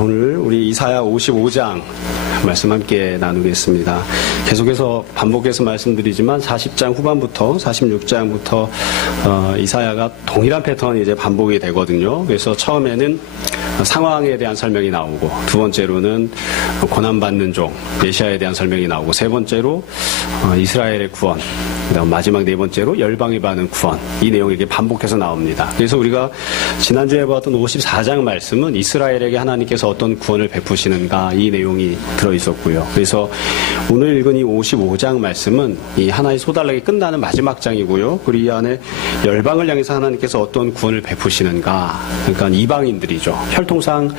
오늘 우리 이사야 55장 말씀 함께 나누겠습니다. 계속해서 반복해서 말씀드리지만 40장 후반부터 46장부터 이사야가 동일한 패턴이 이제 반복이 되거든요. 그래서 처음에는 상황에 대한 설명이 나오고, 두 번째로는 고난받는 종 메시아에 대한 설명이 나오고, 세 번째로 이스라엘의 구원, 그다음 마지막 네 번째로 열방이 받는 구원, 이 내용이 이렇게 반복해서 나옵니다. 그래서 우리가 지난주에 봤던 54장 말씀은 이스라엘에게 하나님께서 어떤 구원을 베푸시는가, 이 내용이 들어있었고요. 그래서 오늘 읽은 이 55장 말씀은 이 하나의 소달락이 끝나는 마지막 장이고요. 그리고 이 안에 열방을 향해서 하나님께서 어떤 구원을 베푸시는가, 그러니까 이방인들이죠. 혈통상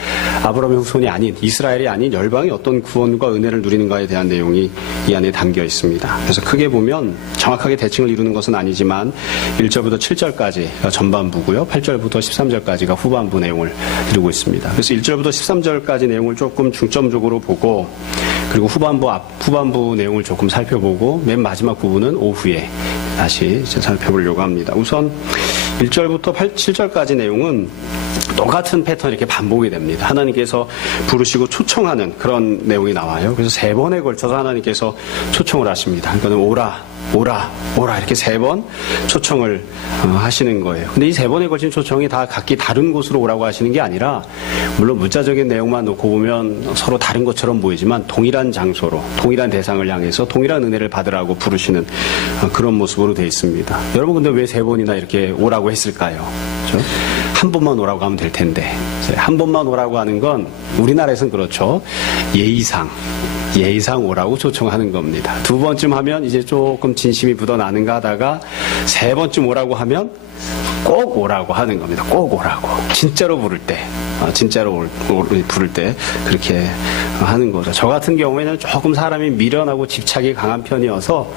아브라함의 후손이 아닌, 이스라엘이 아닌 열방이 어떤 구원과 은혜를 누리는가에 대한 내용이 이 안에 담겨 있습니다. 그래서 크게 보면 정확하게 대칭을 이루는 것은 아니지만 1절부터 7절까지가 전반부고요. 8절부터 13절까지가 후반부 내용을 이루고 있습니다. 그래서 1절부터 13절까지 내용을 조금 중점적으로 보고, 그리고 후반부 내용을 조금 살펴보고, 맨 마지막 부분은 오후에 다시 살펴보려고 합니다. 우선 1절부터 7절까지 내용은 똑같은 패턴이 이렇게 반복이 됩니다. 하나님께서 부르시고 초청하는 그런 내용이 나와요. 그래서 세 번에 걸쳐서 하나님께서 초청을 하십니다. 그러니까 오라 이렇게 세 번 초청을 하시는 거예요. 근데 이 세 번에 걸친 초청이 다 각기 다른 곳으로 오라고 하시는 게 아니라, 물론 문자적인 내용만 놓고 보면 서로 다른 것처럼 보이지만 동일한 장소로, 동일한 대상을 향해서 동일한 은혜를 받으라고 부르시는 그런 모습으로 되어 있습니다. 여러분, 근데 왜 세 번이나 이렇게 오라고 했을까요? 그렇죠? 한 번만 오라고 하면 될 텐데, 한 번만 오라고 하는 건 우리나라에서는 그렇죠. 예의상 오라고 초청하는 겁니다. 두 번쯤 하면 이제 조금 진심이 묻어나는가 하다가, 세 번쯤 오라고 하면 꼭 오라고 하는 겁니다. 꼭 오라고. 진짜로 부를 때 그렇게 하는 거죠. 저 같은 경우에는 조금 사람이 미련하고 집착이 강한 편이어서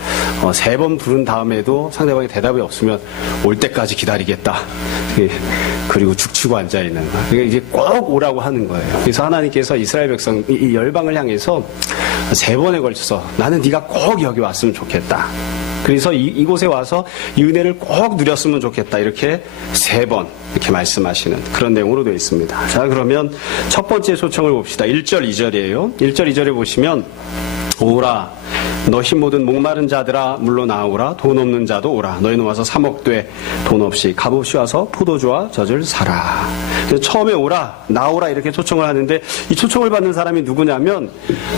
세 번 부른 다음에도 상대방이 대답이 없으면 올 때까지 기다리겠다. 그리고 죽치고 앉아있는 거. 그러니까 이제 꼭 오라고 하는 거예요. 그래서 하나님께서 이스라엘 백성, 이 열방을 향해서 세 번에 걸쳐서 나는 네가 꼭 여기 왔으면 좋겠다. 그래서 이곳에 와서 이 은혜를 꼭 누렸으면 좋겠다. 이렇게 세 번 이렇게 말씀하시는 그런 내용으로 되어 있습니다. 자, 그러면 첫 번째 초청을 봅시다. 1절, 2절이에요. 1절, 2절에 보시면, 오라, 너희 모든 목마른 자들아 물러나오라. 돈 없는 자도 오라. 너희는 와서 사 먹되 돈 없이 값없이 와서 포도주와 젖을 사라. 그래서 처음에 오라, 나오라 이렇게 초청을 하는데, 이 초청을 받는 사람이 누구냐면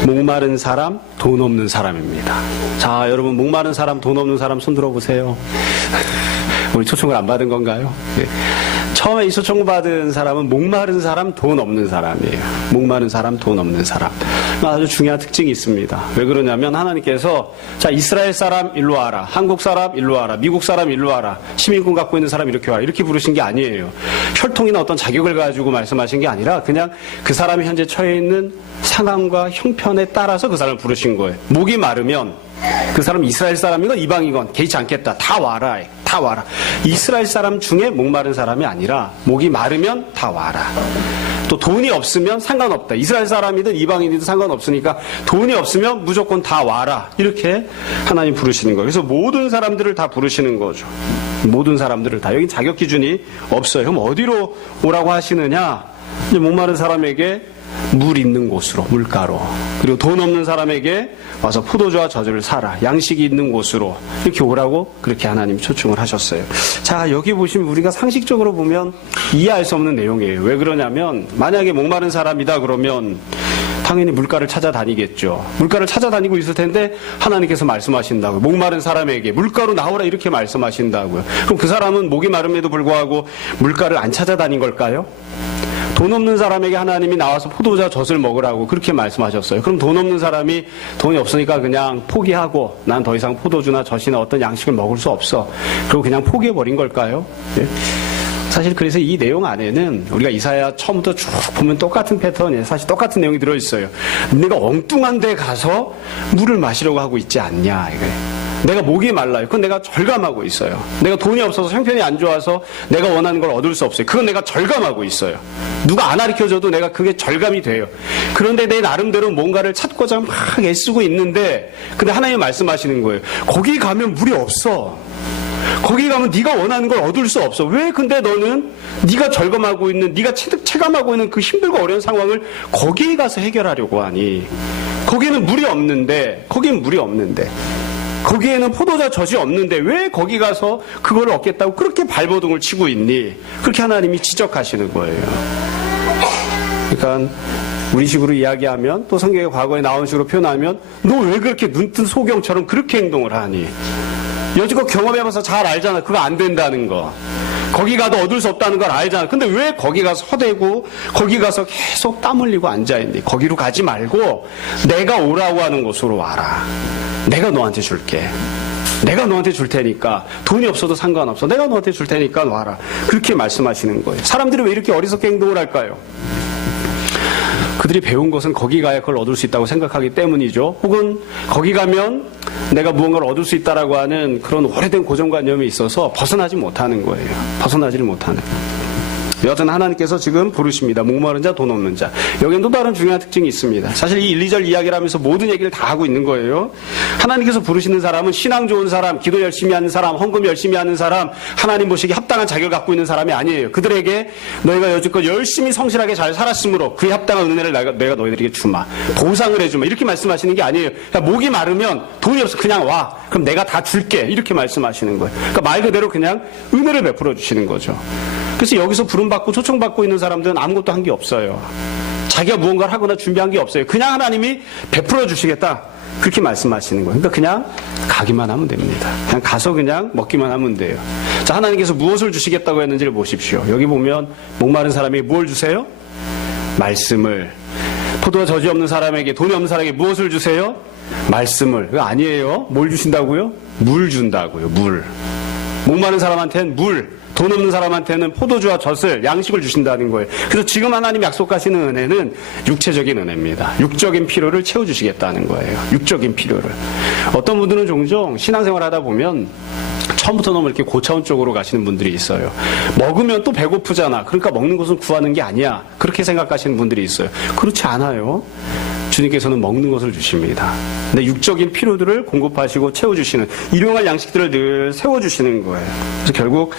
목마른 사람, 돈 없는 사람입니다. 자, 여러분, 목마른 사람, 돈 없는 사람 손 들어보세요. 우리 초청을 안 받은 건가요? 네. 처음에 이 초청받은 사람은 목마른 사람, 돈 없는 사람이에요. 목마른 사람, 돈 없는 사람. 아주 중요한 특징이 있습니다. 왜 그러냐면, 하나님께서 자, 이스라엘 사람 일로 와라, 한국 사람 일로 와라, 미국 사람 일로 와라, 시민권 갖고 있는 사람 이렇게 와라, 이렇게 부르신 게 아니에요. 혈통이나 어떤 자격을 가지고 말씀하신 게 아니라, 그냥 그 사람이 현재 처해 있는 상황과 형편에 따라서 그 사람을 부르신 거예요. 목이 마르면 그 사람 이스라엘 사람이건 이방이건 개의치 않겠다. 다 와라. 다 와라. 이스라엘 사람 중에 목마른 사람이 아니라 목이 마르면 다 와라. 또 돈이 없으면 상관없다. 이스라엘 사람이든 이방인이든 상관없으니까 돈이 없으면 무조건 다 와라. 이렇게 하나님 부르시는 거예요. 그래서 모든 사람들을 다 부르시는 거죠. 모든 사람들을 다. 여기 자격 기준이 없어요. 그럼 어디로 오라고 하시느냐? 이제 목마른 사람에게 물 있는 곳으로, 물가로, 그리고 돈 없는 사람에게 와서 포도주와 젖을 사라, 양식이 있는 곳으로 이렇게 오라고 그렇게 하나님 초청을 하셨어요. 자, 여기 보시면 우리가 상식적으로 보면 이해할 수 없는 내용이에요. 왜 그러냐면, 만약에 목마른 사람이다 그러면 당연히 물가를 찾아다니겠죠. 물가를 찾아다니고 있을 텐데 하나님께서 말씀하신다고요. 목마른 사람에게 물가로 나오라 이렇게 말씀하신다고요. 그럼 그 사람은 목이 마름에도 불구하고 물가를 안 찾아다닌 걸까요? 돈 없는 사람에게 하나님이 나와서 포도주와 젖을 먹으라고 그렇게 말씀하셨어요. 그럼 돈 없는 사람이 돈이 없으니까 그냥 포기하고, 난 더 이상 포도주나 젖이나 어떤 양식을 먹을 수 없어, 그리고 그냥 포기해버린 걸까요? 예? 사실 그래서 이 내용 안에는 우리가 이사야 처음부터 쭉 보면 똑같은 패턴이에요. 사실 똑같은 내용이 들어있어요. 내가 엉뚱한 데 가서 물을 마시려고 하고 있지 않냐, 이거예요. 내가 목이 말라요. 그건 내가 절감하고 있어요. 내가 돈이 없어서 형편이 안 좋아서 내가 원하는 걸 얻을 수 없어요. 그건 내가 절감하고 있어요. 누가 안 가르쳐줘도 내가 그게 절감이 돼요. 그런데 내 나름대로 뭔가를 찾고자 막 애쓰고 있는데, 근데 하나님이 말씀하시는 거예요. 거기 가면 물이 없어. 거기 가면 네가 원하는 걸 얻을 수 없어. 왜 근데 너는 네가 절감하고 있는, 네가 체감하고 있는 그 힘들고 어려운 상황을 거기에 가서 해결하려고 하니? 거기는 물이 없는데, 거기에는 포도자 젖이 없는데 왜 거기 가서 그걸 얻겠다고 그렇게 발버둥을 치고 있니? 그렇게 하나님이 지적하시는 거예요. 그러니까 우리식으로 이야기하면, 또 성경의 과거에 나온 식으로 표현하면, 너 왜 그렇게 눈뜬 소경처럼 그렇게 행동을 하니? 여지껏 경험해봐서 잘 알잖아. 그거 안 된다는 거. 거기 가도 얻을 수 없다는 걸 알잖아. 근데 왜 거기 가서 서대고 거기 가서 계속 땀 흘리고 앉아있니? 거기로 가지 말고 내가 오라고 하는 곳으로 와라. 내가 너한테 줄게. 내가 너한테 줄 테니까, 돈이 없어도 상관없어. 내가 너한테 줄 테니까 와라. 그렇게 말씀하시는 거예요. 사람들이 왜 이렇게 어리석게 행동을 할까요? 그들이 배운 것은 거기 가야 그걸 얻을 수 있다고 생각하기 때문이죠. 혹은 거기 가면 내가 무언가를 얻을 수 있다라고 하는 그런 오래된 고정관념이 있어서 벗어나지 못하는 거예요. 벗어나지를 못하는. 여튼 하나님께서 지금 부르십니다. 목마른 자, 돈 없는 자. 여기는 또 다른 중요한 특징이 있습니다. 사실 이 1, 2절 이야기를 하면서 모든 얘기를 다 하고 있는 거예요. 하나님께서 부르시는 사람은 신앙 좋은 사람, 기도 열심히 하는 사람, 헌금 열심히 하는 사람, 하나님 보시기에 합당한 자격을 갖고 있는 사람이 아니에요. 그들에게 너희가 여지껏 열심히 성실하게 잘 살았으므로 그에 합당한 은혜를 내가 너희들에게 주마. 보상을 해주마. 이렇게 말씀하시는 게 아니에요. 그러니까 목이 마르면 돈이 없어 그냥 와. 그럼 내가 다 줄게. 이렇게 말씀하시는 거예요. 그러니까 말 그대로 그냥 은혜를 베풀어 주시는 거죠. 그래서 여기서 부름받고 초청받고 있는 사람들은 아무것도 한 게 없어요. 자기가 무언가를 하거나 준비한 게 없어요. 그냥 하나님이 베풀어 주시겠다. 그렇게 말씀하시는 거예요. 그러니까 그냥 가기만 하면 됩니다. 그냥 가서 그냥 먹기만 하면 돼요. 자, 하나님께서 무엇을 주시겠다고 했는지를 보십시오. 여기 보면 목마른 사람에게 뭘 주세요? 말씀을. 포도와 젖이 없는 사람에게, 돈이 없는 사람에게 무엇을 주세요? 말씀을. 그거 아니에요. 뭘 주신다고요? 물 준다고요. 물. 목마른 사람한테는 물, 돈 없는 사람한테는 포도주와 젖을, 양식을 주신다는 거예요. 그래서 지금 하나님 약속하시는 은혜는 육체적인 은혜입니다. 육적인 필요를 채워주시겠다는 거예요. 육적인 필요를. 어떤 분들은 종종 신앙생활 하다 보면 처음부터 너무 이렇게 고차원 쪽으로 가시는 분들이 있어요. 먹으면 또 배고프잖아. 그러니까 먹는 것을 구하는 게 아니야. 그렇게 생각하시는 분들이 있어요. 그렇지 않아요. 주님께서는 먹는 것을 주십니다. 근데 육적인 필요들을 공급하시고 채워주시는, 일용할 양식들을 늘 세워주시는 거예요. 그래서 결국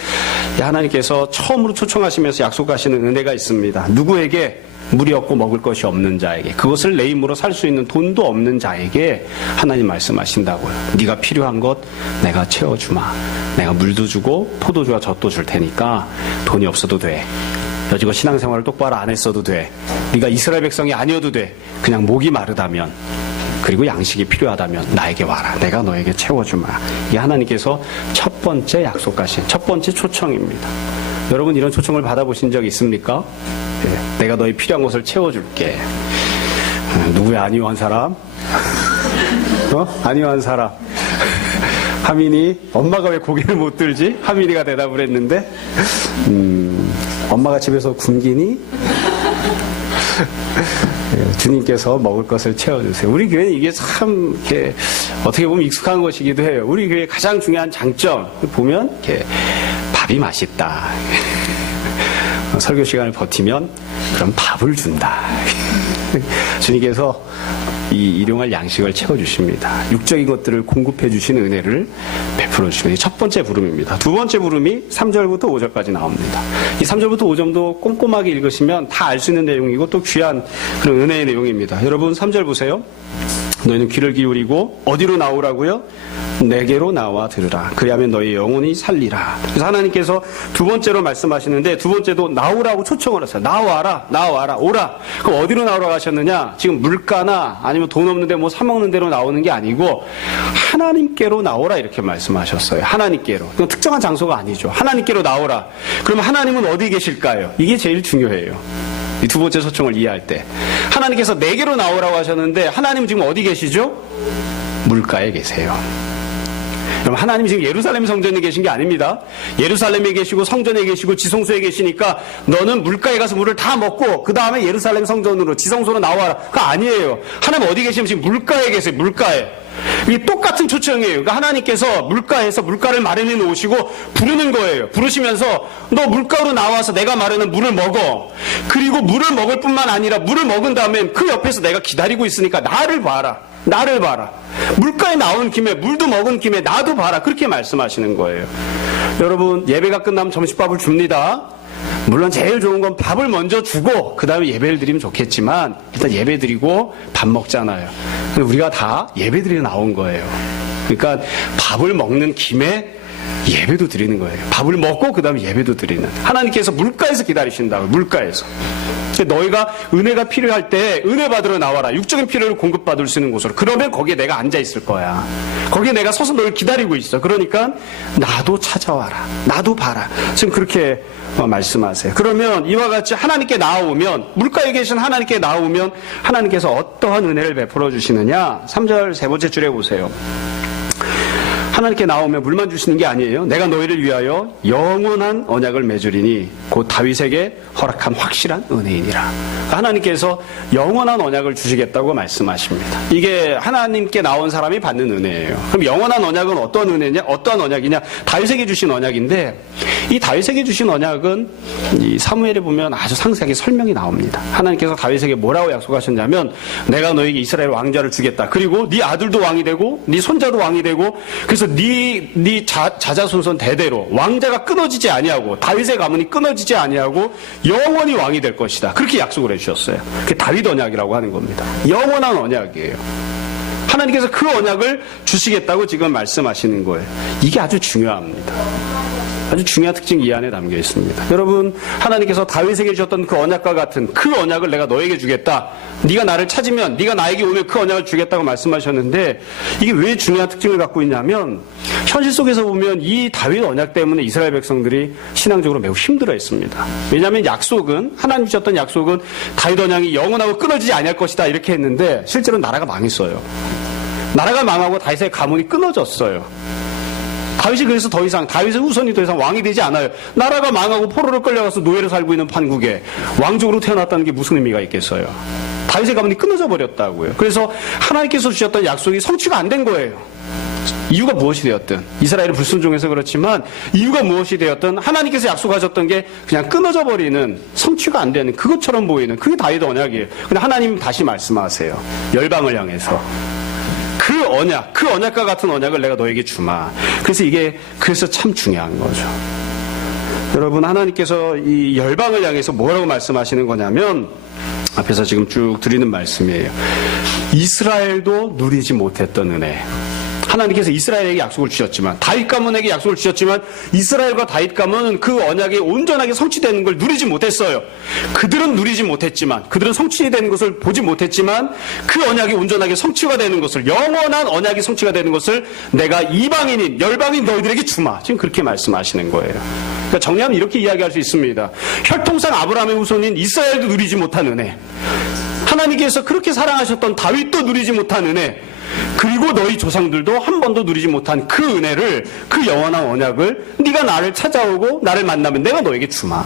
하나님께서 처음으로 초청하시면서 약속하시는 은혜가 있습니다. 누구에게? 물이 없고 먹을 것이 없는 자에게, 그것을 내 힘으로 살 수 있는 돈도 없는 자에게 하나님 말씀하신다고요. 네가 필요한 것 내가 채워주마. 내가 물도 주고 포도주와 젖도 줄 테니까 돈이 없어도 돼. 여지껏 신앙생활을 똑바로 안 했어도 돼. 네가 이스라엘 백성이 아니어도 돼. 그냥 목이 마르다면, 그리고 양식이 필요하다면 나에게 와라. 내가 너에게 채워주마. 이게 하나님께서 첫 번째 약속하신 첫 번째 초청입니다. 여러분 이런 초청을 받아보신 적 있습니까? 네, 내가 너희 필요한 것을 채워줄게. 누구야? 아니요한 사람? 아니요한 사람. 하민이, 엄마가 왜 고개를 못 들지? 하민이가 대답을 했는데, 엄마가 집에서 굶기니? 주님께서 먹을 것을 채워주세요. 우리 교회는 이게 참 이렇게 어떻게 보면 익숙한 것이기도 해요. 우리 교회의 가장 중요한 장점 보면 이렇게 밥이 맛있다. 설교 시간을 버티면 그럼 밥을 준다. 주님께서 이 일용할 양식을 채워주십니다. 육적인 것들을 공급해주시는 은혜를 베풀어 주시는 첫 번째 부름입니다. 두 번째 부름이 3절부터 5절까지 나옵니다. 이 3절부터 5절도 꼼꼼하게 읽으시면 다 알 수 있는 내용이고 또 귀한 그런 은혜의 내용입니다. 여러분 3절 보세요. 너희는 귀를 기울이고 어디로 나오라고요? 내게로 나와 들으라. 그리하면 너희 영혼이 살리라. 그래서 하나님께서 두 번째로 말씀하시는데, 두 번째도 나오라고 초청을 했어요. 나와라, 나와라, 오라. 그럼 어디로 나오라고 하셨느냐? 지금 물가나 아니면 돈 없는데 뭐 사 먹는 데로 나오는 게 아니고 하나님께로 나오라 이렇게 말씀하셨어요. 하나님께로. 그건 특정한 장소가 아니죠. 하나님께로 나오라. 그러면 하나님은 어디 계실까요? 이게 제일 중요해요. 이 두 번째 초청을 이해할 때 하나님께서 내게로 나오라고 하셨는데, 하나님은 지금 어디 계시죠? 물가에 계세요. 그럼 하나님이 지금 예루살렘 성전에 계신 게 아닙니다. 예루살렘에 계시고 성전에 계시고 지성소에 계시니까 너는 물가에 가서 물을 다 먹고 그 다음에 예루살렘 성전으로 지성소로 나와라. 그거 아니에요. 하나님 어디 계시면 지금 물가에 계세요. 물가에. 이게 똑같은 초청이에요. 그러니까 하나님께서 물가에서 물가를 마련해 놓으시고 부르는 거예요. 부르시면서 너 물가로 나와서 내가 마련한 물을 먹어. 그리고 물을 먹을 뿐만 아니라 물을 먹은 다음에 그 옆에서 내가 기다리고 있으니까 나를 봐라. 나를 봐라. 물가에 나온 김에 물도 먹은 김에 나도 봐라. 그렇게 말씀하시는 거예요. 여러분, 예배가 끝나면 점심밥을 줍니다. 물론 제일 좋은 건 밥을 먼저 주고 그 다음에 예배를 드리면 좋겠지만 일단 예배 드리고 밥 먹잖아요. 우리가 다 예배 드리러 나온 거예요. 그러니까 밥을 먹는 김에 예배도 드리는 거예요. 밥을 먹고 그 다음에 예배도 드리는. 하나님께서 물가에서 기다리신다고요. 물가에서. 너희가 은혜가 필요할 때 은혜 받으러 나와라. 육적인 필요를 공급받을 수 있는 곳으로. 그러면 거기에 내가 앉아 있을 거야. 거기에 내가 서서 너를 기다리고 있어. 그러니까 나도 찾아와라. 나도 봐라. 지금 그렇게 말씀하세요. 그러면 이와 같이 하나님께 나오면, 물가에 계신 하나님께 나오면 하나님께서 어떠한 은혜를 베풀어 주시느냐. 3절 세 번째 줄에 보세요. 하나님께 나오면 물만 주시는 게 아니에요. 내가 너희를 위하여 영원한 언약을 맺으리니 곧 다윗에게 허락한 확실한 은혜이니라. 하나님께서 영원한 언약을 주시겠다고 말씀하십니다. 이게 하나님께 나온 사람이 받는 은혜예요. 그럼 영원한 언약은 어떤 은혜냐? 어떠한 언약이냐? 다윗에게 주신 언약인데 이 다윗에게 주신 언약은 이 사무엘에 보면 아주 상세하게 설명이 나옵니다. 하나님께서 다윗에게 뭐라고 약속하셨냐면 내가 너에게 이스라엘 왕자를 주겠다. 그리고 네 아들도 왕이 되고 네 손자도 왕이 되고 그래서 네 자자손손 대대로 왕자가 끊어지지 아니하고 다윗의 가문이 끊어지지 아니하고 영원히 왕이 될 것이다. 그렇게 약속을 해주셨어요. 그게 다윗 언약이라고 하는 겁니다. 영원한 언약이에요. 하나님께서 그 언약을 주시겠다고 지금 말씀하시는 거예요. 이게 아주 중요합니다. 아주 중요한 특징이 이 안에 담겨 있습니다. 여러분, 하나님께서 다윗에게 주셨던 그 언약과 같은 그 언약을 내가 너에게 주겠다. 네가 나를 찾으면, 네가 나에게 오면 그 언약을 주겠다고 말씀하셨는데 이게 왜 중요한 특징을 갖고 있냐면 현실 속에서 보면 이 다윗 언약 때문에 이스라엘 백성들이 신앙적으로 매우 힘들어했습니다. 왜냐하면 약속은, 하나님 주셨던 약속은 다윗 언약이 영원하고 끊어지지 아니할 것이다 이렇게 했는데 실제로 나라가 망했어요. 나라가 망하고 다윗의 가문이 끊어졌어요. 다윗이 그래서 더 이상, 다윗의 후손이 더 이상 왕이 되지 않아요. 나라가 망하고 포로로 끌려가서 노예로 살고 있는 판국에 왕족으로 태어났다는 게 무슨 의미가 있겠어요. 다윗의 가문이 끊어져 버렸다고요. 그래서 하나님께서 주셨던 약속이 성취가 안 된 거예요. 이유가 무엇이 되었든, 이스라엘은 불순종해서 그렇지만 이유가 무엇이 되었든 하나님께서 약속하셨던 게 그냥 끊어져 버리는, 성취가 안 되는 그것처럼 보이는, 그게 다윗의 언약이에요. 근데 하나님 다시 말씀하세요. 열방을 향해서 그 언약, 그 언약과 같은 언약을 내가 너에게 주마. 그래서 참 중요한 거죠. 여러분, 하나님께서 이 열방을 향해서 뭐라고 말씀하시는 거냐면 앞에서 지금 쭉 드리는 말씀이에요. 이스라엘도 누리지 못했던 은혜. 하나님께서 이스라엘에게 약속을 주셨지만, 다윗 가문에게 약속을 주셨지만 이스라엘과 다윗 가문은 그 언약이 온전하게 성취되는 걸 누리지 못했어요. 그들은 누리지 못했지만, 그들은 성취되는 것을 보지 못했지만 그 언약이 온전하게 성취가 되는 것을, 영원한 언약이 성취가 되는 것을 내가 이방인인, 열방인 너희들에게 주마. 지금 그렇게 말씀하시는 거예요. 그러니까 정리하면 이렇게 이야기할 수 있습니다. 혈통상 아브라함의 후손인 이스라엘도 누리지 못한 은혜, 하나님께서 그렇게 사랑하셨던 다윗도 누리지 못한 은혜, 그리고 너희 조상들도 한 번도 누리지 못한 그 은혜를, 그 영원한 언약을 네가 나를 찾아오고 나를 만나면 내가 너에게 주마.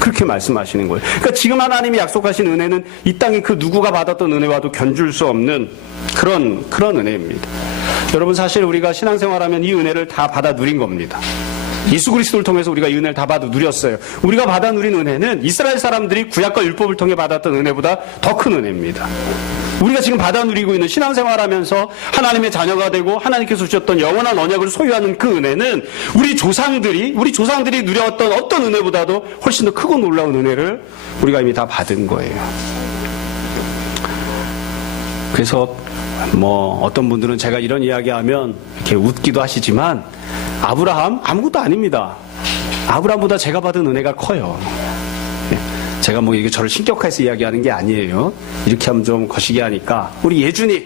그렇게 말씀하시는 거예요. 그러니까 지금 하나님이 약속하신 은혜는 이 땅에 그 누구가 받았던 은혜와도 견줄 수 없는 그런 은혜입니다. 여러분, 사실 우리가 신앙생활하면 이 은혜를 다 받아 누린 겁니다. 예수 그리스도를 통해서 우리가 이 은혜를 다 받아 누렸어요. 우리가 받아 누린 은혜는 이스라엘 사람들이 구약과 율법을 통해 받았던 은혜보다 더 큰 은혜입니다. 우리가 지금 받아 누리고 있는 신앙생활하면서 하나님의 자녀가 되고 하나님께서 주셨던 영원한 언약을 소유하는 그 은혜는 우리 조상들이 누렸던 어떤 은혜보다도 훨씬 더 크고 놀라운 은혜를 우리가 이미 다 받은 거예요. 그래서 어떤 분들은 제가 이런 이야기하면 이렇게 웃기도 하시지만 아브라함 아무것도 아닙니다. 아브라함보다 제가 받은 은혜가 커요. 제가 이게 저를 신격화해서 이야기하는 게 아니에요. 이렇게 하면 좀 거시기 하니까 우리 예준이,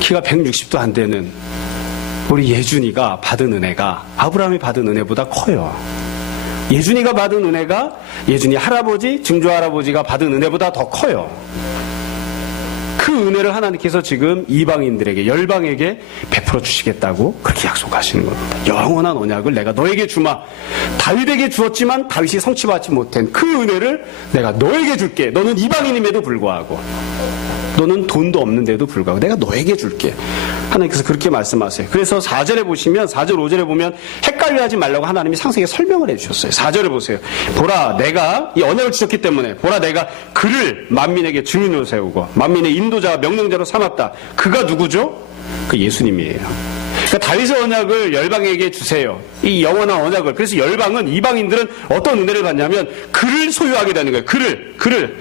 키가 160도 안 되는 우리 예준이가 받은 은혜가 아브라함이 받은 은혜보다 커요. 예준이가 받은 은혜가 예준이 할아버지, 증조 할아버지가 받은 은혜보다 더 커요. 그 은혜를 하나님께서 지금 이방인들에게, 열방에게 베풀어 주시겠다고 그렇게 약속하시는 겁니다. 영원한 언약을 내가 너에게 주마. 다윗에게 주었지만 다윗이 성취받지 못한 그 은혜를 내가 너에게 줄게. 너는 이방인임에도 불구하고, 너는 돈도 없는데도 불구하고 내가 너에게 줄게. 하나님께서 그렇게 말씀하세요. 그래서 4절에 보시면, 4절 5절에 보면 헷갈려하지 말라고 하나님이 상세하게 설명을 해주셨어요. 4절에 보세요. 보라, 내가 이 언약을 주셨기 때문에, 보라, 내가 그를 만민에게 증인으로 세우고 만민의 인도자와 명령자로 삼았다. 그가 누구죠? 그 예수님이에요. 그러니까 다윗의 언약을 열방에게 주세요. 이 영원한 언약을. 그래서 열방은, 이방인들은 어떤 은혜를 받냐면 글을 소유하게 되는 거예요. 글을.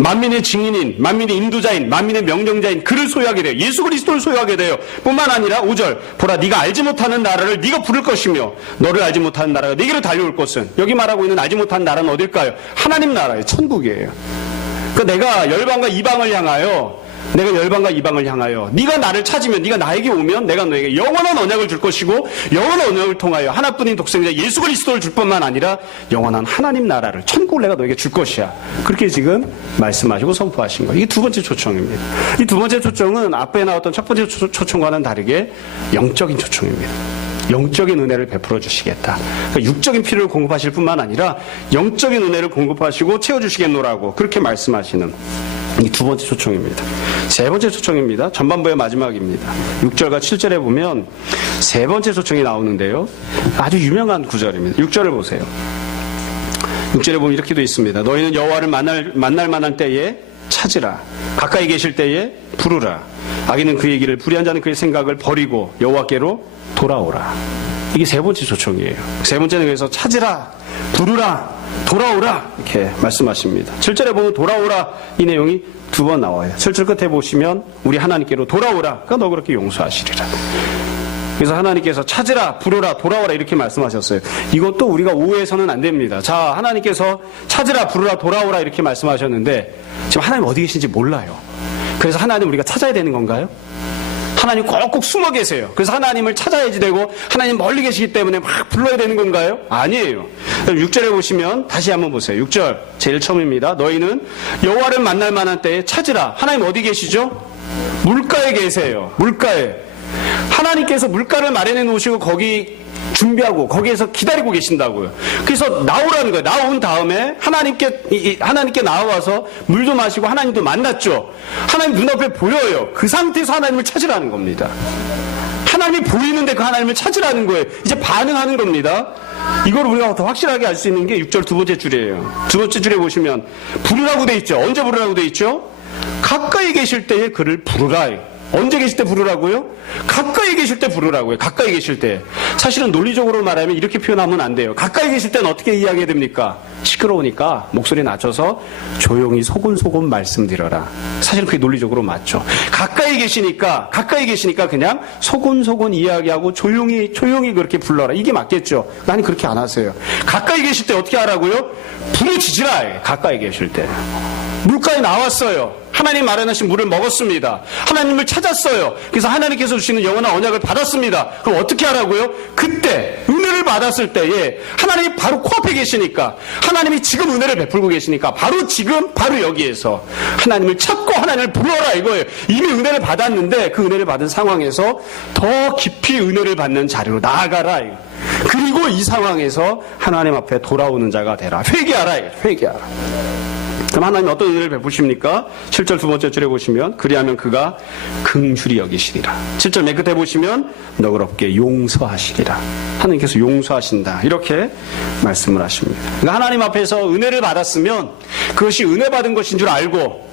만민의 증인인, 만민의 인도자인, 만민의 명령자인 글을 소유하게 돼요. 예수 그리스도를 소유하게 돼요. 뿐만 아니라 5절, 보라 네가 알지 못하는 나라를 네가 부를 것이며 너를 알지 못하는 나라가 네게로 달려올 것은, 여기 말하고 있는 알지 못하는 나라는 어딜까요? 하나님 나라예요. 천국이에요. 그러니까 내가 열방과 이방을 향하여, 네가 나를 찾으면, 네가 나에게 오면 내가 너에게 영원한 언약을 줄 것이고, 영원한 언약을 통하여 하나뿐인 독생자 예수 그리스도를 줄 뿐만 아니라 영원한 하나님 나라를, 천국을 내가 너에게 줄 것이야. 그렇게 지금 말씀하시고 선포하신 거예요. 이게 두 번째 초청입니다. 이 두 번째 초청은 앞에 나왔던 첫 번째 초청과는 다르게 영적인 초청입니다. 영적인 은혜를 베풀어 주시겠다. 그러니까 육적인 필요를 공급하실 뿐만 아니라 영적인 은혜를 공급하시고 채워주시겠노라고 그렇게 말씀하시는 이 두 번째 초청입니다. 세 번째 초청입니다. 전반부의 마지막입니다. 6절과 7절에 보면 세 번째 초청이 나오는데요. 아주 유명한 구절입니다. 6절을 보세요. 6절에 보면 이렇게 되어 있습니다. 너희는 여호와를 만날 만한 때에 찾으라. 가까이 계실 때에 부르라. 악인은 그의 길을, 불의한 자는 그의 생각을 버리고 여호와께로 돌아오라. 이게 세 번째 초청이에요. 세 번째는 그래서 찾으라, 부르라, 돌아오라 이렇게 말씀하십니다. 7절에 보면 돌아오라 이 내용이 두 번 나와요. 7절 끝에 보시면 우리 하나님께로 돌아오라. 그러니까 너 그렇게 용서하시리라. 그래서 하나님께서 찾으라, 부르라, 돌아오라 이렇게 말씀하셨어요. 이것도 우리가 오해해서는 안 됩니다. 자, 하나님께서 찾으라, 부르라, 돌아오라 이렇게 말씀하셨는데 지금 하나님 어디 계신지 몰라요. 그래서 하나님 우리가 찾아야 되는 건가요? 하나님 꼭꼭 숨어 계세요. 그래서 하나님을 찾아야지 되고 하나님 멀리 계시기 때문에 막 불러야 되는 건가요? 아니에요. 6절에 보시면 다시 한번 보세요. 6절 제일 처음입니다. 너희는 여호와를 만날 만한 때에 찾으라. 하나님 어디 계시죠? 물가에 계세요. 물가에. 하나님께서 물가를 마련해 놓으시고 거기 준비하고 거기에서 기다리고 계신다고요. 그래서 나오라는 거예요. 나온 다음에 하나님께 나와서 물도 마시고 하나님도 만났죠. 하나님 눈앞에 보여요. 그 상태에서 하나님을 찾으라는 겁니다. 하나님이 보이는데 그 하나님을 찾으라는 거예요. 이제 반응하는 겁니다. 이걸 우리가 더 확실하게 알 수 있는 게 6절 두 번째 줄이에요. 두 번째 줄에 보시면 부르라고 돼 있죠. 언제 부르라고 돼 있죠? 가까이 계실 때에 그를 부르라. 언제 계실 때 부르라고요? 가까이 계실 때 부르라고요. 가까이 계실 때. 사실은 논리적으로 말하면 이렇게 표현하면 안 돼요. 가까이 계실 때는 어떻게 이야기해야 됩니까? 시끄러우니까 목소리 낮춰서 조용히 소곤소곤 말씀드려라. 사실은 그게 논리적으로 맞죠. 가까이 계시니까 그냥 소곤소곤 이야기하고 조용히 그렇게 불러라. 이게 맞겠죠. 나는 그렇게 안 하세요. 가까이 계실 때 어떻게 하라고요? 부르짖으라. 가까이 계실 때. 물가에 나왔어요. 하나님 마련하신 물을 먹었습니다. 하나님을 찾았어요. 그래서 하나님께서 주시는 영원한 언약을 받았습니다. 그럼 어떻게 하라고요? 그때 은혜를 받았을 때에 하나님이 바로 코앞에 계시니까, 하나님이 지금 은혜를 베풀고 계시니까 바로 지금 바로 여기에서 하나님을 찾고 하나님을 부르라 이거예요. 이미 은혜를 받았는데 그 은혜를 받은 상황에서 더 깊이 은혜를 받는 자리로 나아가라. 그리고 이 상황에서 하나님 앞에 돌아오는 자가 되라. 회개하라. 회개하라. 그럼 하나님 어떤 은혜를 베푸십니까? 7절 두 번째 줄에 보시면 그리하면 그가 긍휼히 여기시리라. 7절 맨 끝에 보시면 너그럽게 용서하시리라. 하나님께서 용서하신다. 이렇게 말씀을 하십니다. 그러니까 하나님 앞에서 은혜를 받았으면 그것이 은혜 받은 것인 줄 알고,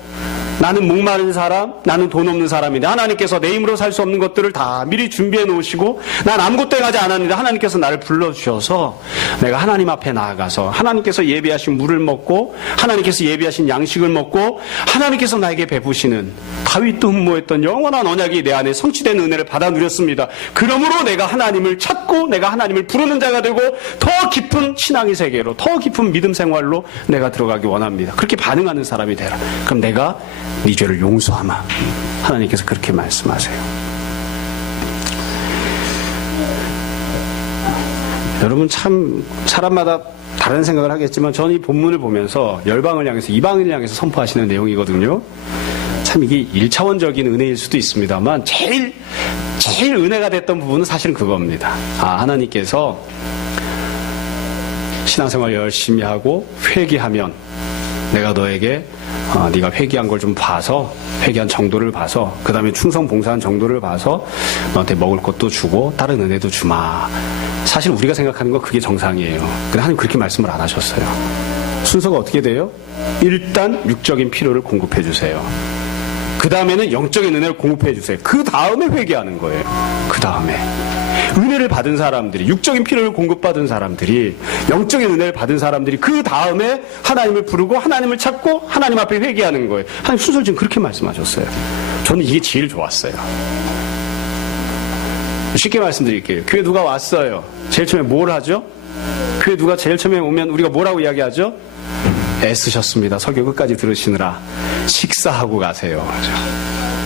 나는 목마른 사람, 나는 돈 없는 사람인데 하나님께서 내 힘으로 살 수 없는 것들을 다 미리 준비해 놓으시고 난 아무것도 해가지 않았는데 하나님께서 나를 불러주셔서 내가 하나님 앞에 나아가서 하나님께서 예비하신 물을 먹고 하나님께서 예비하신 양식을 먹고 하나님께서 나에게 베푸시는 다윗도 흠모했던 영원한 언약이 내 안에 성취된 은혜를 받아 누렸습니다. 그러므로 내가 하나님을 찾고 내가 하나님을 부르는 자가 되고 더 깊은 신앙의 세계로, 더 깊은 믿음 생활로 내가 들어가기 원합니다. 그렇게 반응하는 사람이 되라. 그럼 내가 네 죄를 용서하마. 하나님께서 그렇게 말씀하세요. 여러분 참 사람마다 다른 생각을 하겠지만 저는 이 본문을 보면서 열방을 향해서, 이방인을 향해서 선포하시는 내용이거든요. 참 이게 1차원적인 은혜일 수도 있습니다만 제일 은혜가 됐던 부분은 사실은 그겁니다. 하나님께서 신앙생활 열심히 하고 회개하면 내가 너에게 네가 회개한 걸 좀 봐서, 회개한 정도를 봐서, 그 다음에 충성 봉사한 정도를 봐서 너한테 먹을 것도 주고 다른 은혜도 주마. 사실 우리가 생각하는 건 그게 정상이에요. 근데 하나님 그렇게 말씀을 안 하셨어요. 순서가 어떻게 돼요? 일단 육적인 필요를 공급해 주세요. 그 다음에는 영적인 은혜를 공급해 주세요. 그 다음에 회개하는 거예요. 그 다음에 은혜를 받은 사람들이, 육적인 필요를 공급받은 사람들이, 영적인 은혜를 받은 사람들이 그 다음에 하나님을 부르고 하나님을 찾고 하나님 앞에 회개하는 거예요. 하나님 순서를 지금 그렇게 말씀하셨어요. 저는 이게 제일 좋았어요. 쉽게 말씀드릴게요. 교회 누가 왔어요. 제일 처음에 뭘 하죠? 교회 누가 제일 처음에 오면 우리가 뭐라고 이야기하죠? 애쓰셨습니다. 설교 끝까지 들으시느라 식사하고 가세요.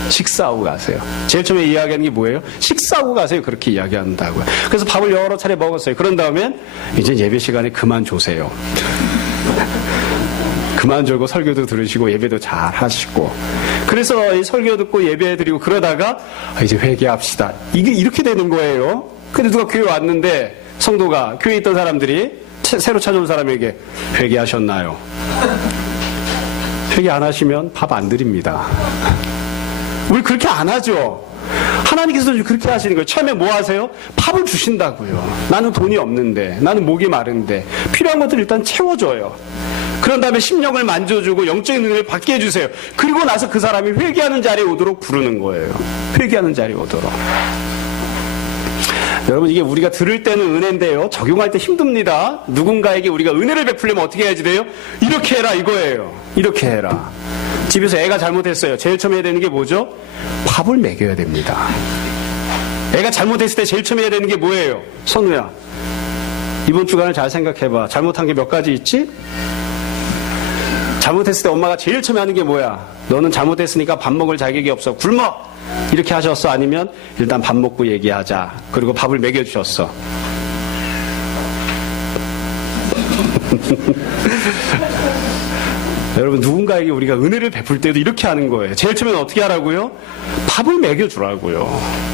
식사하고 가세요. 제일 처음에 이야기하는 게 뭐예요? 식사하고 가세요. 그렇게 이야기한다고요. 그래서 밥을 여러 차례 먹었어요. 그런 다음엔 이제 예배 시간에 그만 조세요. 그만 졸고 설교도 들으시고 예배도 잘 하시고, 그래서 이 설교 듣고 예배 드리고 그러다가 이제 회개합시다. 이게 이렇게 되는 거예요. 근데 누가 교회 왔는데, 성도가 교회에 있던 사람들이 새로 찾아온 사람에게 회개하셨나요? 회개 안 하시면 밥 안 드립니다. 우리 그렇게 안 하죠. 하나님께서 그렇게 하시는 거예요. 처음에 뭐 하세요? 밥을 주신다고요. 나는 돈이 없는데, 나는 목이 마른데 필요한 것들 일단 채워줘요. 그런 다음에 심령을 만져주고 영적인 은혜를 받게 해주세요. 그리고 나서 그 사람이 회개하는 자리에 오도록 부르는 거예요. 회개하는 자리에 오도록. 여러분, 이게 우리가 들을 때는 은혜인데요, 적용할 때 힘듭니다. 누군가에게 우리가 은혜를 베풀려면 어떻게 해야지 돼요? 이렇게 해라 이거예요. 이렇게 해라. 집에서 애가 잘못했어요. 제일 처음 해야 되는 게 뭐죠? 밥을 먹여야 됩니다. 애가 잘못했을 때 제일 처음 해야 되는 게 뭐예요? 선우야, 이번 주간을 잘 생각해봐. 잘못한 게 몇 가지 있지? 잘못했을 때 엄마가 제일 처음에 하는 게 뭐야? 너는 잘못했으니까 밥 먹을 자격이 없어. 굶어! 이렇게 하셨어? 아니면 일단 밥 먹고 얘기하자. 그리고 밥을 먹여주셨어. 여러분, 누군가에게 우리가 은혜를 베풀 때도 이렇게 하는 거예요. 제일 처음에는 어떻게 하라고요? 밥을 먹여주라고요.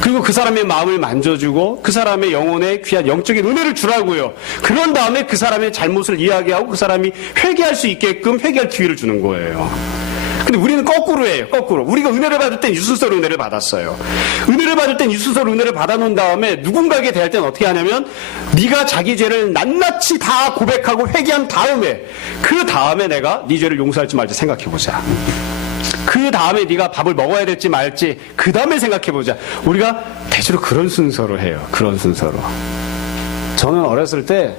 그리고 그 사람의 마음을 만져주고 그 사람의 영혼에 귀한 영적인 은혜를 주라고요. 그런 다음에 그 사람의 잘못을 이야기하고 그 사람이 회개할 수 있게끔 회개할 기회를 주는 거예요. 근데 우리는 거꾸로 해요. 거꾸로. 우리가 은혜를 받을 땐 유순서로 은혜를 받았어요. 은혜를 받을 땐 유순서로 은혜를 받아놓은 다음에 누군가에게 대할 땐 어떻게 하냐면, 네가 자기 죄를 낱낱이 다 고백하고 회개한 다음에, 그 다음에 내가 네 죄를 용서할지 말지 생각해보자. 그 다음에 네가 밥을 먹어야 될지 말지 그 다음에 생각해보자. 우리가 대체로 그런 순서로 해요. 그런 순서로. 저는 어렸을 때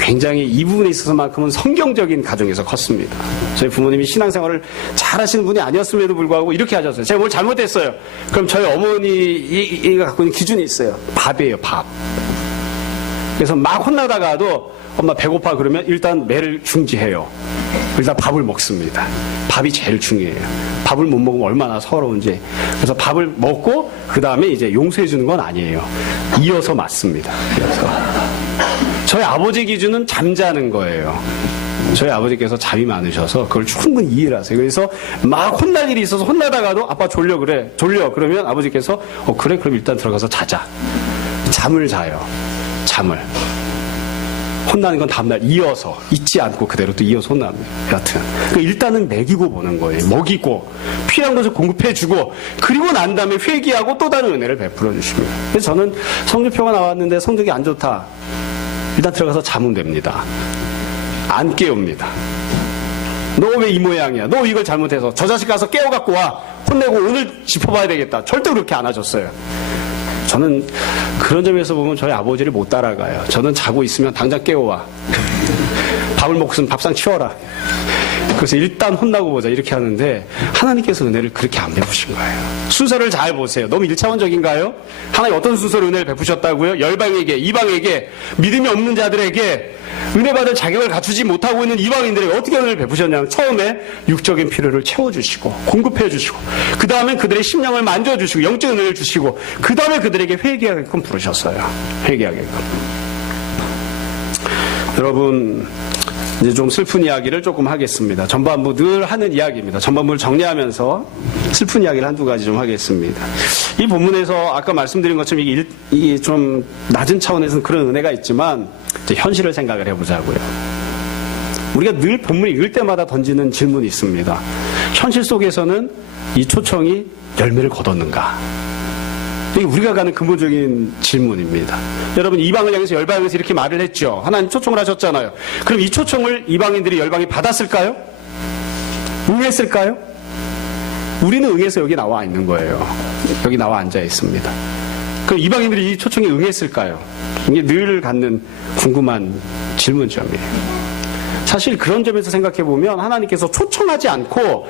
굉장히 이 부분에 있어서만큼은 성경적인 가정에서 컸습니다. 저희 부모님이 신앙생활을 잘 하시는 분이 아니었음에도 불구하고 이렇게 하셨어요. 제가 뭘 잘못했어요. 그럼 저희 어머니가 갖고 있는 기준이 있어요. 밥이에요, 밥. 그래서 막 혼나다가도 엄마 배고파 그러면 일단 매를 중지해요. 일단 밥을 먹습니다. 밥이 제일 중요해요. 밥을 못 먹으면 얼마나 서러운지. 그래서 밥을 먹고 그 다음에 이제 용서해 주는 건 아니에요. 이어서 맞습니다. 그래서 저희 아버지 기준은 잠자는 거예요. 저희 아버지께서 잠이 많으셔서 그걸 충분히 이해를 하세요. 그래서 막 혼날 일이 있어서 혼나다가도 아빠 졸려 그래. 졸려. 그러면 아버지께서 그래 그럼 일단 들어가서 자자. 잠을 자요. 잠을. 혼나는 건 다음날 이어서 잊지 않고 그대로 또 이어서 혼납니다. 여하튼 일단은 먹이고 보는 거예요. 먹이고 필요한 것을 공급해주고, 그리고 난 다음에 회개하고 또 다른 은혜를 베풀어 주십니다. 그래서 저는 성적표가 나왔는데 성적이 안 좋다. 일단 들어가서 자면 됩니다. 안 깨웁니다. 너 왜 이 모양이야? 너 이걸 잘못해서 저 자식 가서 깨워갖고 와. 혼내고 오늘 짚어봐야 되겠다. 절대 그렇게 안 하셨어요. 저는 그런 점에서 보면 저희 아버지를 못 따라가요. 저는 자고 있으면 당장 깨워와. 밥을 먹고서는 밥상 치워라. 그래서 일단 혼나고 보자 이렇게 하는데, 하나님께서 은혜를 그렇게 안 베푸신 거예요. 순서를 잘 보세요. 너무 1차원적인가요? 하나님 어떤 순서로 은혜를 베푸셨다고요? 열방에게, 이방에게, 믿음이 없는 자들에게, 은혜 받을 자격을 갖추지 못하고 있는 이방인들에게 어떻게 은혜를 베푸셨냐면, 처음에 육적인 필요를 채워주시고 공급해 주시고, 그 다음에 그들의 심령을 만져주시고 영적인 은혜를 주시고, 그 다음에 그들에게 회개하게끔 부르셨어요. 회개하게끔. 여러분, 이제 좀 슬픈 이야기를 조금 하겠습니다. 전반부 늘 하는 이야기입니다. 전반부를 정리하면서 슬픈 이야기를 한두 가지 좀 하겠습니다. 이 본문에서 아까 말씀드린 것처럼 이게 좀 낮은 차원에서는 그런 은혜가 있지만, 이제 현실을 생각을 해보자고요. 우리가 늘 본문 읽을 때마다 던지는 질문이 있습니다. 현실 속에서는 이 초청이 열매를 거뒀는가? 이게 우리가 가는 근본적인 질문입니다. 여러분, 이방을 향해서 열방을 향해서 이렇게 말을 했죠. 하나님 초청을 하셨잖아요. 그럼 이 초청을 이방인들이 열방이 받았을까요? 응했을까요? 우리는 응해서 여기 나와 있는 거예요. 여기 나와 앉아 있습니다. 그럼 이방인들이 이 초청에 응했을까요? 이게 늘 갖는 궁금한 질문점이에요. 사실 그런 점에서 생각해보면 하나님께서 초청하지 않고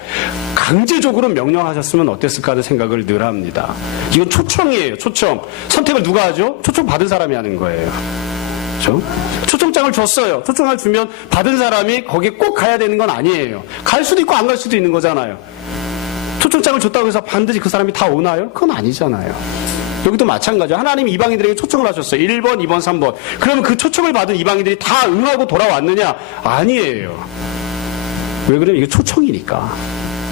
강제적으로 명령하셨으면 어땠을까 하는 생각을 늘 합니다. 이건 초청이에요. 초청. 선택을 누가 하죠? 초청 받은 사람이 하는 거예요. 그렇죠? 초청장을 줬어요. 초청을 주면 받은 사람이 거기에 꼭 가야 되는 건 아니에요. 갈 수도 있고 안 갈 수도 있는 거잖아요. 초청장을 줬다고 해서 반드시 그 사람이 다 오나요? 그건 아니잖아요. 여기도 마찬가지예요. 하나님이 이방인들에게 초청을 하셨어요. 1번, 2번, 3번. 그러면 그 초청을 받은 이방인들이 다 응하고 돌아왔느냐? 아니에요. 왜 그러면 이게 초청이니까.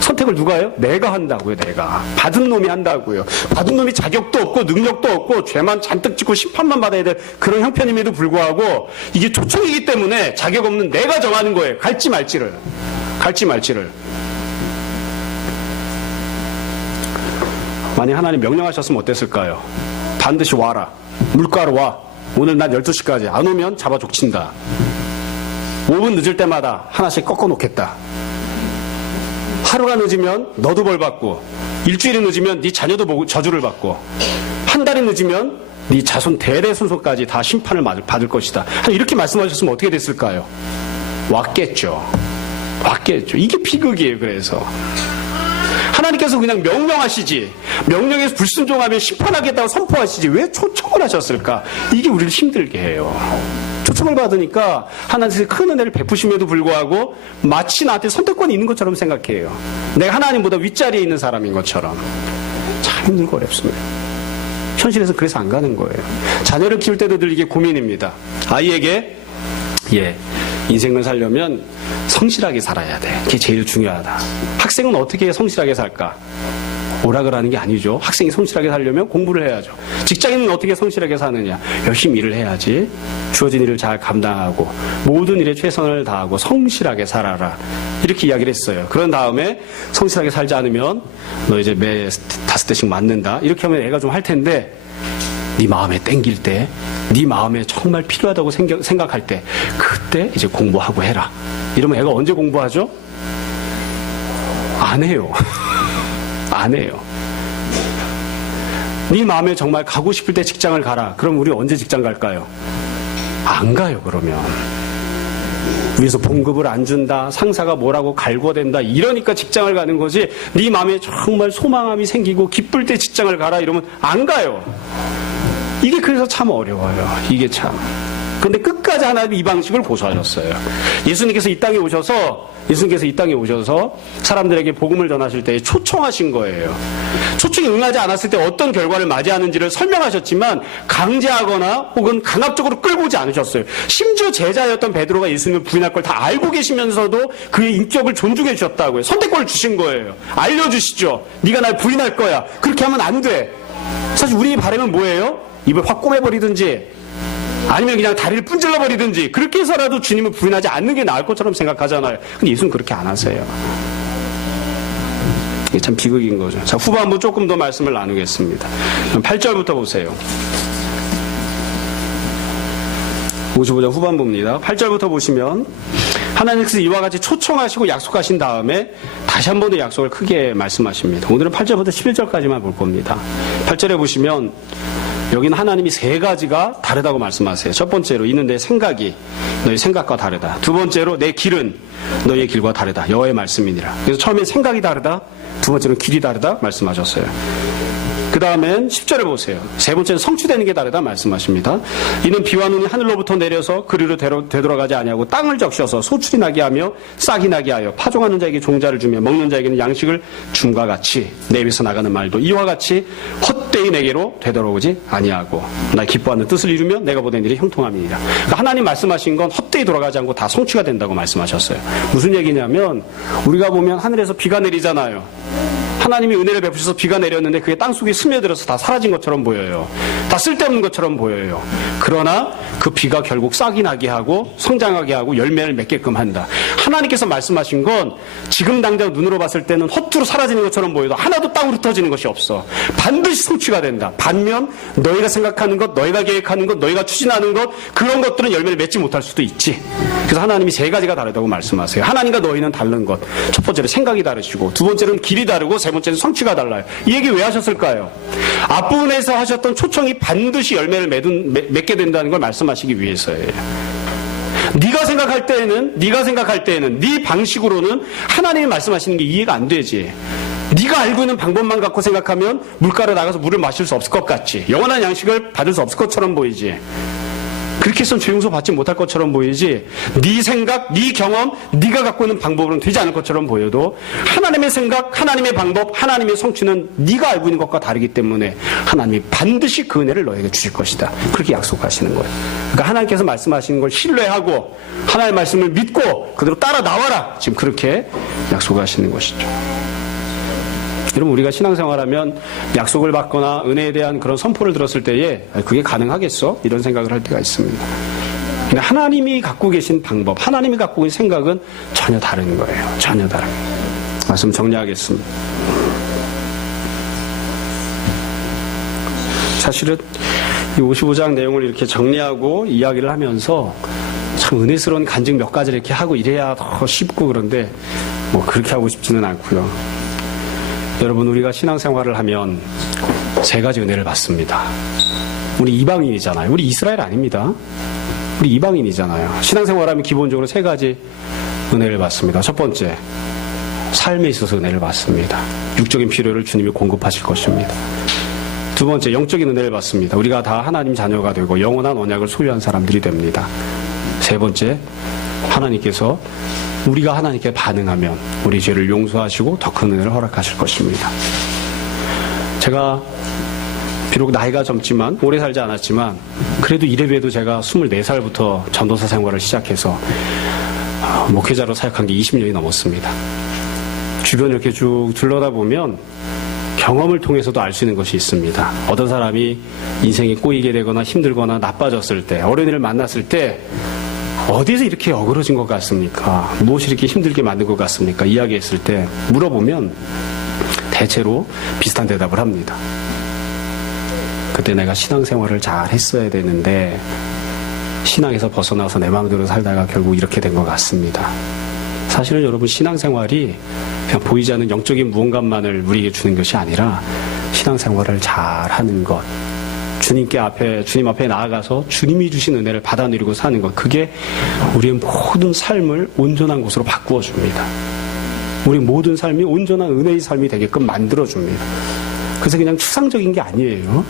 선택을 누가 해요? 내가 한다고요, 내가. 받은 놈이 한다고요. 받은 놈이 자격도 없고 능력도 없고 죄만 잔뜩 짓고 심판만 받아야 될 그런 형편임에도 불구하고 이게 초청이기 때문에 자격 없는 내가 정하는 거예요. 갈지 말지를. 갈지 말지를. 만약 하나님 명령하셨으면 어땠을까요? 반드시 와라. 물가로 와. 오늘 난 12시까지. 안 오면 잡아 족친다. 5분 늦을 때마다 하나씩 꺾어 놓겠다. 하루가 늦으면 너도 벌 받고, 일주일이 늦으면 네 자녀도 저주를 받고, 한 달이 늦으면 네 자손 대대손손까지 다 심판을 받을 것이다. 이렇게 말씀하셨으면 어떻게 됐을까요? 왔겠죠. 왔겠죠. 이게 비극이에요. 그래서 하나님께서 그냥 명령하시지, 명령에서 불순종하면 심판하겠다고 선포하시지 왜 초청을 하셨을까? 이게 우리를 힘들게 해요. 초청을 받으니까 하나님께서 큰 은혜를 베푸심에도 불구하고 마치 나한테 선택권이 있는 것처럼 생각해요. 내가 하나님보다 윗자리에 있는 사람인 것처럼. 참 힘들고 어렵습니다. 현실에서 그래서 안 가는 거예요. 자녀를 키울 때도 늘 이게 고민입니다. 아이에게 인생을 살려면 성실하게 살아야 돼. 그게 제일 중요하다. 학생은 어떻게 성실하게 살까? 오락을 하는 게 아니죠. 학생이 성실하게 살려면 공부를 해야죠. 직장인은 어떻게 성실하게 사느냐? 열심히 일을 해야지. 주어진 일을 잘 감당하고 모든 일에 최선을 다하고 성실하게 살아라. 이렇게 이야기를 했어요. 그런 다음에 성실하게 살지 않으면 너 이제 매 5대씩 맞는다. 이렇게 하면 애가 좀 할 텐데 네 마음에 땡길 때, 네 마음에 정말 필요하다고 생각할 때 그때 이제 공부하고 해라. 이러면 애가 언제 공부하죠? 안 해요. 안 해요. 네 마음에 정말 가고 싶을 때 직장을 가라. 그럼 우리 언제 직장 갈까요? 안 가요. 그러면 위에서 봉급을 안 준다, 상사가 뭐라고 갈궈댄다, 이러니까 직장을 가는 거지. 네 마음에 정말 소망함이 생기고 기쁠 때 직장을 가라 이러면 안 가요. 이게 그래서 참 어려워요. 이게 참. 그런데 끝까지 하나님이 이 방식을 고수하셨어요. 예수님께서 이 땅에 오셔서 사람들에게 복음을 전하실 때 초청하신 거예요. 초청이 응하지 않았을 때 어떤 결과를 맞이하는지를 설명하셨지만 강제하거나 혹은 강압적으로 끌고 오지 않으셨어요. 심지어 제자였던 베드로가 예수님을 부인할 걸 다 알고 계시면서도 그의 인격을 존중해 주셨다고요. 선택권을 주신 거예요. 알려주시죠. 네가 날 부인할 거야. 그렇게 하면 안 돼. 사실 우리의 바람은 뭐예요? 입을 확 꼬매버리든지 아니면 그냥 다리를 분질러버리든지 그렇게 해서라도 주님을 부인하지 않는 게 나을 것처럼 생각하잖아요. 근데 예수는 그렇게 안 하세요. 이게 참 비극인 거죠. 자, 후반부 조금 더 말씀을 나누겠습니다. 8절부터 보세요. 55장 후반부입니다. 8절부터 보시면 하나님께서 이와 같이 초청하시고 약속하신 다음에 다시 한 번 더 약속을 크게 말씀하십니다. 오늘은 8절부터 11절까지만 볼 겁니다. 8절에 보시면 여기는 하나님이 세 가지가 다르다고 말씀하세요. 첫 번째로 이는 내 생각이 너의 생각과 다르다. 두 번째로 내 길은 너의 길과 다르다. 여호와의 말씀이니라. 그래서 처음에 생각이 다르다. 두 번째로는 길이 다르다 말씀하셨어요. 그 다음엔 10절을 보세요. 세 번째는 성취되는 게 다르다 말씀하십니다. 이는 비와 눈이 하늘로부터 내려서 그리로 되돌아가지 아니하고 땅을 적셔서 소출이 나게 하며 싹이 나게 하여 파종하는 자에게 종자를 주며 먹는 자에게는 양식을 줌과 같이 내 입에서 나가는 말도 이와 같이 헛되이 내게로 되돌아오지 아니하고 나 기뻐하는 뜻을 이루며 내가 보낸 일이 형통함이니라. 그러니까 하나님 말씀하신 건 헛되이 돌아가지 않고 다 성취가 된다고 말씀하셨어요. 무슨 얘기냐면 우리가 보면 하늘에서 비가 내리잖아요. 하나님이 은혜를 베푸셔서 비가 내렸는데 그게 땅속에 스며들어서 다 사라진 것처럼 보여요. 다 쓸데없는 것처럼 보여요. 그러나 그 비가 결국 싹이 나게 하고 성장하게 하고 열매를 맺게끔 한다. 하나님께서 말씀하신 건 지금 당장 눈으로 봤을 때는 헛두로 사라지는 것처럼 보여도 하나도 땅으로 흩어지는 것이 없어. 반드시 성취가 된다. 반면 너희가 생각하는 것, 너희가 계획하는 것, 너희가 추진하는 것, 그런 것들은 열매를 맺지 못할 수도 있지. 그래서 하나님이 세 가지가 다르다고 말씀하세요. 하나님과 너희는 다른 것. 첫 번째로 생각이 다르시고 두 번째로는 길이 다르고 세 번째는 성취가 달라요. 이 얘기 왜 하셨을까요? 앞부분에서 하셨던 초청이 반드시 열매를 맺게 된다는 걸 말씀하시기 위해서예요. 네가 생각할 때에는 네 방식으로는 하나님이 말씀하시는 게 이해가 안 되지. 네가 알고 있는 방법만 갖고 생각하면 물가로 나가서 물을 마실 수 없을 것 같지. 영원한 양식을 받을 수 없을 것처럼 보이지. 그렇게 해서는 죄 용서 받지 못할 것처럼 보이지. 네 생각, 네 경험, 네가 갖고 있는 방법으로는 되지 않을 것처럼 보여도 하나님의 생각, 하나님의 방법, 하나님의 성취는 네가 알고 있는 것과 다르기 때문에 하나님이 반드시 그 은혜를 너에게 주실 것이다. 그렇게 약속하시는 거예요. 그러니까 하나님께서 말씀하시는 걸 신뢰하고 하나님의 말씀을 믿고 그대로 따라 나와라. 지금 그렇게 약속하시는 것이죠. 여러분, 우리가 신앙생활하면 약속을 받거나 은혜에 대한 그런 선포를 들었을 때에 그게 가능하겠어? 이런 생각을 할 때가 있습니다. 근데 하나님이 갖고 계신 방법, 하나님이 갖고 계신 생각은 전혀 다른 거예요. 전혀 다른 거예요. 말씀 정리하겠습니다. 사실은 이 55장 내용을 이렇게 정리하고 이야기를 하면서 참 은혜스러운 간증 몇 가지를 이렇게 하고 이래야 더 쉽고 그런데 뭐 그렇게 하고 싶지는 않고요. 여러분, 우리가 신앙생활을 하면 세 가지 은혜를 받습니다. 우리 이방인이잖아요. 우리 이스라엘 아닙니다. 우리 이방인이잖아요. 신앙생활하면 기본적으로 세 가지 은혜를 받습니다. 첫 번째, 삶에 있어서 은혜를 받습니다. 육적인 필요를 주님이 공급하실 것입니다. 두 번째, 영적인 은혜를 받습니다. 우리가 다 하나님 자녀가 되고 영원한 언약을 소유한 사람들이 됩니다. 세 번째, 하나님께서 우리가 하나님께 반응하면 우리 죄를 용서하시고 더 큰 은혜를 허락하실 것입니다. 제가 비록 나이가 젊지만 오래 살지 않았지만 그래도 이래봬도 제가 24살부터 전도사 생활을 시작해서 목회자로 사역한 게 20년이 넘었습니다. 주변을 이렇게 쭉 둘러다보면 경험을 통해서도 알 수 있는 것이 있습니다. 어떤 사람이 인생이 꼬이게 되거나 힘들거나 나빠졌을 때, 어려운 일을 만났을 때 어디서 이렇게 어그러진 것 같습니까? 무엇이 이렇게 힘들게 만든 것 같습니까? 이야기했을 때 물어보면 대체로 비슷한 대답을 합니다. 그때 내가 신앙생활을 잘 했어야 되는데 신앙에서 벗어나서 내 마음대로 살다가 결국 이렇게 된 것 같습니다. 사실은 여러분, 신앙생활이 그냥 보이지 않는 영적인 무언가만을 우리에게 주는 것이 아니라 신앙생활을 잘하는 것, 주님 앞에 나아가서 주님이 주신 은혜를 받아 누리고 사는 것, 그게 우리의 모든 삶을 온전한 곳으로 바꾸어 줍니다. 우리 모든 삶이 온전한 은혜의 삶이 되게끔 만들어 줍니다. 그래서 그냥 추상적인 게 아니에요.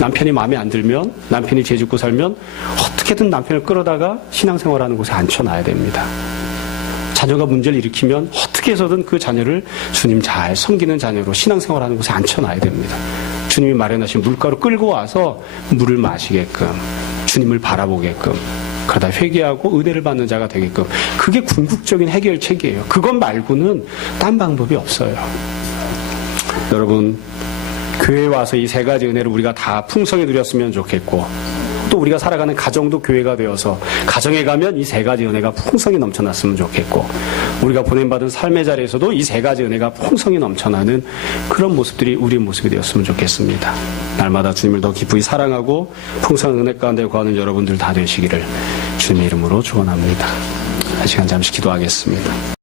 남편이 마음에 안 들면, 남편이 죄 짓고 살면 어떻게든 남편을 끌어다가 신앙생활하는 곳에 앉혀놔야 됩니다. 자녀가 문제를 일으키면 어떻게 해서든 그 자녀를 주님 잘 섬기는 자녀로 신앙생활하는 곳에 앉혀놔야 됩니다. 주님이 마련하신 물가로 끌고 와서 물을 마시게끔, 주님을 바라보게끔, 그러다 회개하고 은혜를 받는 자가 되게끔, 그게 궁극적인 해결책이에요. 그것 말고는 딴 방법이 없어요. 여러분, 교회에 와서 이 세 가지 은혜를 우리가 다 풍성히 누렸으면 좋겠고, 또 우리가 살아가는 가정도 교회가 되어서 가정에 가면 이 세 가지 은혜가 풍성히 넘쳐났으면 좋겠고, 우리가 보냄받은 삶의 자리에서도 이 세 가지 은혜가 풍성히 넘쳐나는 그런 모습들이 우리의 모습이 되었으면 좋겠습니다. 날마다 주님을 더 깊이 사랑하고 풍성한 은혜 가운데 거하는 여러분들 다 되시기를 주님의 이름으로 축원합니다. 한 시간 잠시 기도하겠습니다.